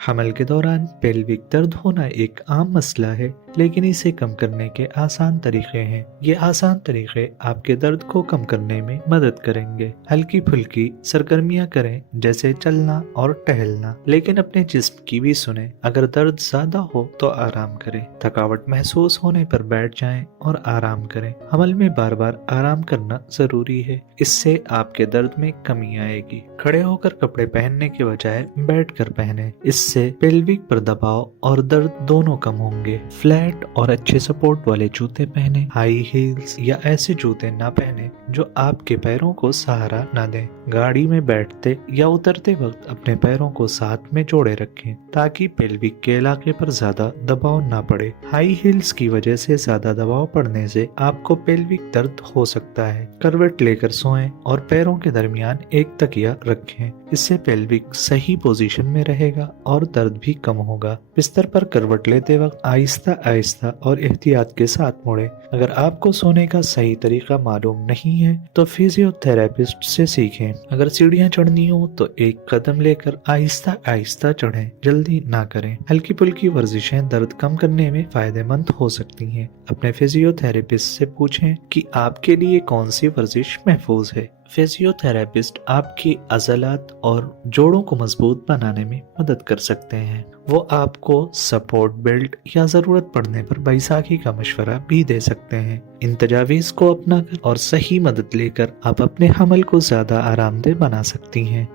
हमल के दौरान पेल्विक दर्द होना एक आम मसला है, लेकिन इसे कम करने के आसान तरीके हैं। ये आसान तरीके आपके दर्द को कम करने में मदद करेंगे। हल्की फुल्की सरगर्मियां करें, जैसे चलना और टहलना, लेकिन अपने जिस्म की भी सुने। अगर दर्द ज्यादा हो तो आराम करें। थकावट महसूस होने पर बैठ जाएं और आराम करें। हमल में बार बार आराम करना जरूरी है, इससे आपके दर्द में कमी आएगी। खड़े होकर कपड़े पहनने के बजाय बैठकर पहने, इससे पेल्विक पर दबाव और दर्द दोनों कम होंगे। फ्लैट और अच्छे सपोर्ट वाले जूते पहने। हाई हील्स या ऐसे जूते ना पहने जो आपके पैरों को सहारा ना दें। गाड़ी में बैठते या उतरते वक्त अपने पैरों को साथ में जोड़े रखें, ताकि पेल्विक के इलाके पर ज्यादा दबाव ना पड़े। हाई हील्स की वजह से ज्यादा दबाव पड़ने से आपको पेल्विक दर्द हो सकता है। करवट लेकर सोएं और पैरों के दरमियान एक तकिया रखें, इससे पेल्विक सही पोजीशन में रहेगा और दर्द भी कम होगा। बिस्तर पर करवट लेते वक्त आहिस्ता आहिस्ता और एहतियात के साथ मुड़ें। अगर आपको सोने का सही तरीका मालूम नहीं है तो फिजियोथेरेपिस्ट से सीखें। अगर सीढ़ियां चढ़नी हो तो एक कदम लेकर आहिस्ता आहिस्ता चढ़ें, जल्दी ना करें। हल्की फुल्की वर्जिशें दर्द कम करने में फायदेमंद हो सकती हैं। अपने फिजियोथेरेपिस्ट से पूछें कि आपके लिए कौन सी वर्जिश महफूज है। फिजियोथेरेपिस्ट आपकी अज़लात और जोड़ों को मजबूत बनाने में मदद कर सकते हैं। वो आपको सपोर्ट बेल्ट या जरूरत पड़ने पर बैसाखी का मशवरा भी दे सकते हैं। इन तजावीज़ को अपनाकर और सही मदद लेकर आप अपने हमल को ज्यादा आरामदेह बना सकती हैं।